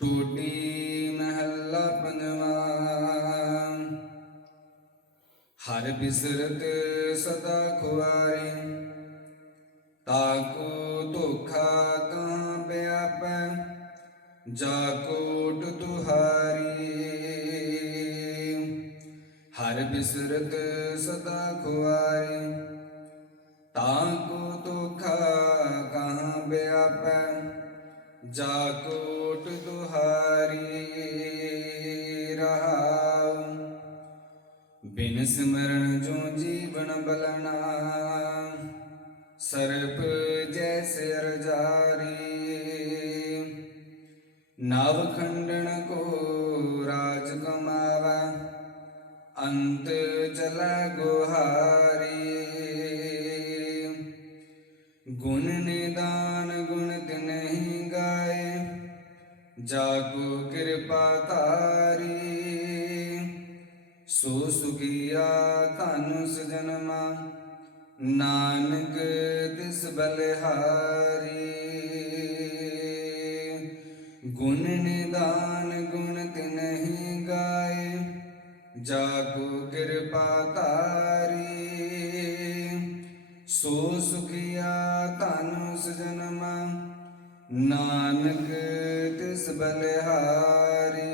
ਟੂਟੀ ਮਹੱਲਾ ਪੰਜਵਾਂ। ਹਰ ਬਿਸਰਤ ਸਦਾ ਖੁਆਰੇ ਤਾਕੋ ਧੋਖਾ ਕਾਂ ਬਿਆਪੈ ਜਾ ਕੋਟ ਤੁਹਾਰੀ ਹਰ ਬਿਸਰਤ ਸਦਾ ਖੁਆਰੇ ਤਾਕੋ ਧੋਖਾ ਕਾਂ ਬਿਆਪੈ ਜਾ ਕੋਟ ਤੁਹਾਰੀ ਬਿਨ ਸਿਮਰਨ ਜੋ ਜੀਵਨ ਬਲਣਾ। ਸਰਪ ਜੈਸੇ ਰਜਾਰੀ। ਨਵ ਖੰਡਨ ਕੋ ਰਾਜ ਕਮਾਵਾ, ਅੰਤ ਚਲਾ ਗੁਹਾਰੀ। ਗੁਣ ਨਿਦਾਨ ਗੁਣ ਤਿਨਹਿ ਗਾਏ, ਜਾਗੋ ਕਿਰਪਾ ਤਾਰੀ ਸੋ ਸੁਖੀਆ ਧਨ ਸਜਨਮਾ, ਨਾਨਕ ਤਿਸ ਬਲਿਹਾਰੀ। ਗੁਣ ਨਿਦਾਨ ਗੁਣ ਤਿਨਹਿ ਗਾਏ, ਜਾਗੋ ਕਿਰਪਾ ਤਾਰੀ ਸੋ ਸੁਖੀਆ ਧਨ ਸਜਨਮਾ, ਨਾਨਕ ਤਿਸ ਬਲਿਹਾਰੀ।